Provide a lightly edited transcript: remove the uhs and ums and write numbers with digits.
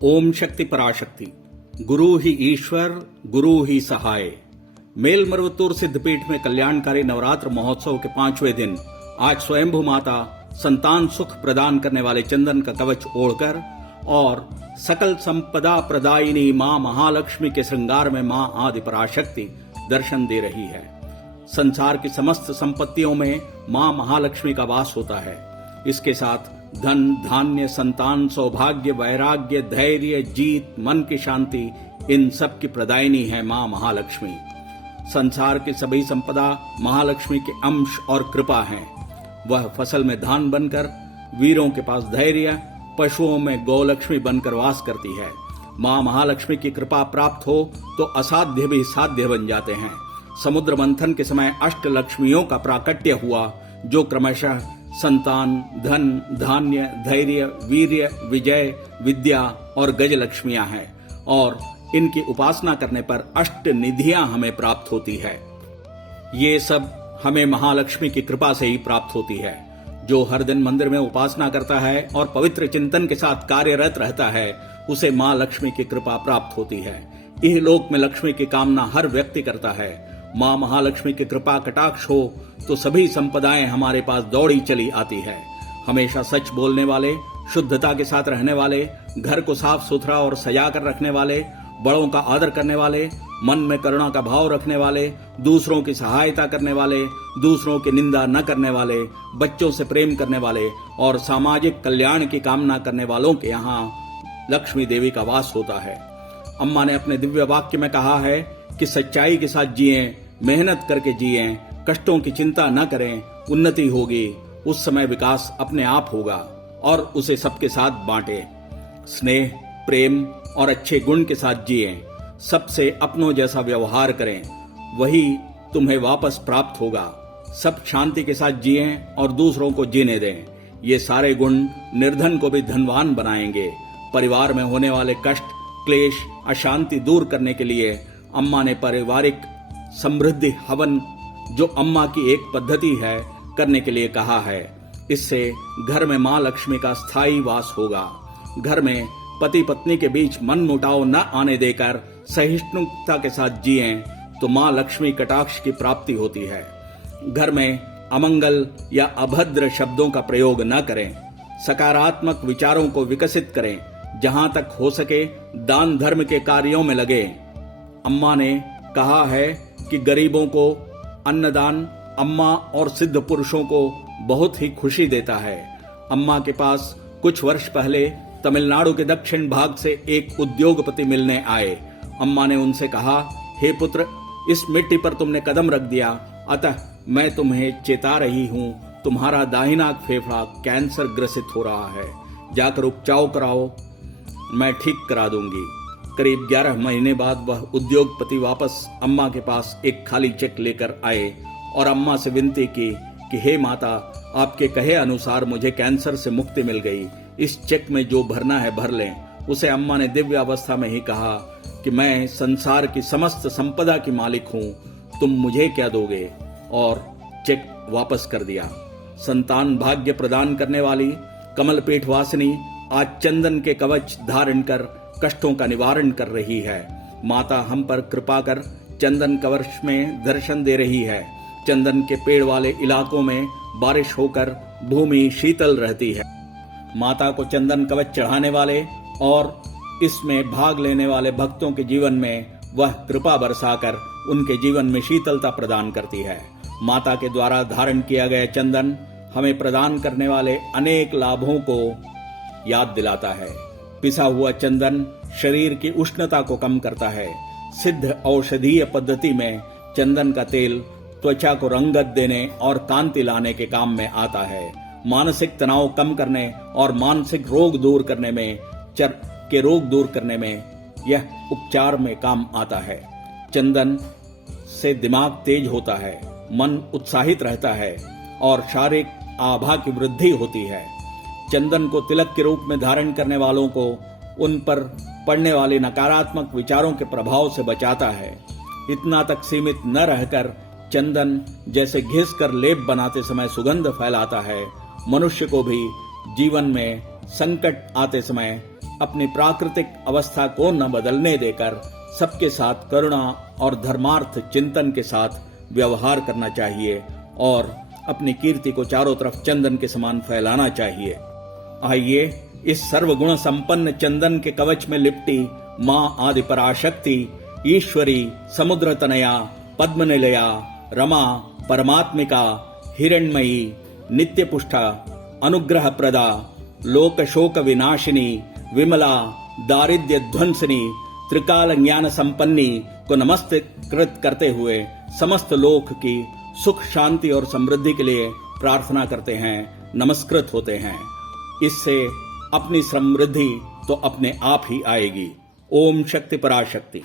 ओम शक्ति पराशक्ति, गुरु ही ईश्वर, गुरु ही सहाय। मेलमरुवत्तूर सिद्धपीठ में कल्याणकारी नवरात्र महोत्सव के 5वें दिन आज स्वयंभू माता संतान सुख प्रदान करने वाले चंदन का कवच ओढ़कर और सकल संपदा प्रदायिनी मां महालक्ष्मी के श्रृंगार में मां आदि पराशक्ति दर्शन दे रही है। संसार की समस्त संपत्तियों में मां महालक्ष्मी का वास होता है। इसके साथ धन, धान्य, संतान, सौभाग्य, वैराग्य, धैर्य, जीत, मन की शांति, इन सब की प्रदायिनी है मां महालक्ष्मी। संसार की सभी संपदा महालक्ष्मी के अंश और कृपा हैं। वह फसल में धान बनकर, वीरों के पास धैर्य, पशुओं में गौलक्ष्मी बनकर वास करती है। मां महालक्ष्मी की कृपा प्राप्त हो तो असाध्य भी साध्य बन जाते हैं। समुद्र मंथन के समय अष्ट लक्ष्मियों का प्राकट्य हुआ, जो क्रमशः संतान, धन, धान्य, धैर्य, वीर्य, विजय, विद्या और गज लक्ष्मियां हैं और इनकी उपासना करने पर अष्ट निधियां हमें प्राप्त होती है। ये सब हमें महालक्ष्मी की कृपा से ही प्राप्त होती है। जो हर दिन मंदिर में उपासना करता है और पवित्र चिंतन के साथ कार्यरत रहता है, उसे मां लक्ष्मी की कृपा प्राप्त होती है। इह लोक में लक्ष्मी की कामना हर व्यक्ति करता है। मां महालक्ष्मी की कृपा कटाक्ष हो तो सभी संपदाएं हमारे पास दौड़ी चली आती है। हमेशा सच बोलने वाले, शुद्धता के साथ रहने वाले, घर को साफ सुथरा और सजा कर रखने वाले, बड़ों का आदर करने वाले, मन में करुणा का भाव रखने वाले, दूसरों की सहायता करने वाले, दूसरों की निंदा न करने वाले, बच्चों से प्रेम करने वाले और सामाजिक कल्याण की कामना करने वालों के यहाँ लक्ष्मी देवी का वास होता है। अम्मा ने अपने दिव्य वाक्य में कहा है कि सच्चाई के साथ जिएं, मेहनत करके जिएं, कष्टों की चिंता न करें, उन्नति होगी, उस समय विकास अपने आप होगा और उसे सबके साथ बांटें। स्नेह, प्रेम और अच्छे गुण के साथ जिएं, सबसे अपनों जैसा व्यवहार करें, वही तुम्हें वापस प्राप्त होगा। सब शांति के साथ जिएं और दूसरों को जीने दें। ये सारे गुण निर्धन को भी धनवान बनाएंगे। परिवार में होने वाले कष्ट, क्लेश, अशांति दूर करने के लिए अम्मा ने पारिवारिक समृद्धि हवन, जो अम्मा की एक पद्धति है, करने के लिए कहा है। इससे घर में मां लक्ष्मी का स्थायी वास होगा। घर में पति पत्नी के बीच मन मुटाव न आने देकर सहिष्णुता के साथ जिएं तो मां लक्ष्मी कटाक्ष की प्राप्ति होती है। घर में अमंगल या अभद्र शब्दों का प्रयोग न करें। सकारात्मक विचारों को विकसित करें। जहां तक हो सके दान धर्म के कार्यों में लगे। अम्मा ने कहा है कि गरीबों को अन्नदान अम्मा और सिद्ध पुरुषों को बहुत ही खुशी देता है। अम्मा के पास कुछ वर्ष पहले तमिलनाडु के दक्षिण भाग से एक उद्योगपति मिलने आए। अम्मा ने उनसे कहा, हे पुत्र, इस मिट्टी पर तुमने कदम रख दिया, अतः मैं तुम्हें चेता रही हूँ, तुम्हारा दाहिना फेफड़ा कैंसर ग्रसित हो रहा है, जाकर उपचार कराओ, मैं ठीक करा दूंगी। करीब 11 महीने बाद वह उद्योगपति वापस अम्मा के पास एक खाली चेक लेकर आए और अम्मा से विनती की कि हे माता, आपके कहे अनुसार मुझे कैंसर से मुक्ति मिल गई। इस चेक में जो भरना है भर लें। उसे अम्मा ने दिव्य अवस्था में ही कहा कि मैं संसार की समस्त संपदा की मालिक हूँ, तुम मुझे क्या दोगे, और चेक वापस कर दिया। संतान भाग्य प्रदान करने वाली कमलपीठ वासिनी आज चंदन के कवच धारण कर कष्टों का निवारण कर रही है। माता हम पर कृपा कर चंदन कवच में दर्शन दे रही है। चंदन के पेड़ वाले इलाकों में बारिश होकर भूमि शीतल रहती है। माता को चंदन कवच चढ़ाने वाले और इसमें भाग लेने वाले भक्तों के जीवन में वह कृपा बरसाकर उनके जीवन में शीतलता प्रदान करती है। माता के द्वारा धारण किया गया चंदन हमें प्रदान करने वाले अनेक लाभों को याद दिलाता है। पिसा हुआ चंदन शरीर की उष्णता को कम करता है। सिद्ध औषधीय पद्धति में चंदन का तेल त्वचा को रंगत देने और कांति लाने के काम में आता है। मानसिक तनाव कम करने और मानसिक रोग दूर करने में, चर के रोग दूर करने में यह उपचार में काम आता है। चंदन से दिमाग तेज होता है, मन उत्साहित रहता है और शारीरिक आभा की वृद्धि होती है। चंदन को तिलक के रूप में धारण करने वालों को उन पर पड़ने वाले नकारात्मक विचारों के प्रभाव से बचाता है। इतना तक सीमित न रहकर चंदन जैसे घिस कर लेप बनाते समय सुगंध फैलाता है, मनुष्य को भी जीवन में संकट आते समय अपनी प्राकृतिक अवस्था को न बदलने देकर सबके साथ करुणा और धर्मार्थ चिंतन के साथ व्यवहार करना चाहिए और अपनी कीर्ति को चारों तरफ चंदन के समान फैलाना चाहिए। आइए इस सर्वगुण संपन्न चंदन के कवच में लिपटी मां आदि पराशक्ति, ईश्वरी, समुद्र तनया, पद्मनिलया, रमा, परमात्मिका, हिरण्मयी, नित्य पुष्टा, अनुग्रह प्रदा, लोक शोक विनाशिनी, विमला, दारिद्र्य ध्वंसनी, त्रिकाल ज्ञान संपन्नी को नमस्कृत करते हुए समस्त लोक की सुख शांति और समृद्धि के लिए प्रार्थना करते हैं, नमस्कृत होते हैं। इससे अपनी समृद्धि तो अपने आप ही आएगी। ओम शक्ति पराशक्ति।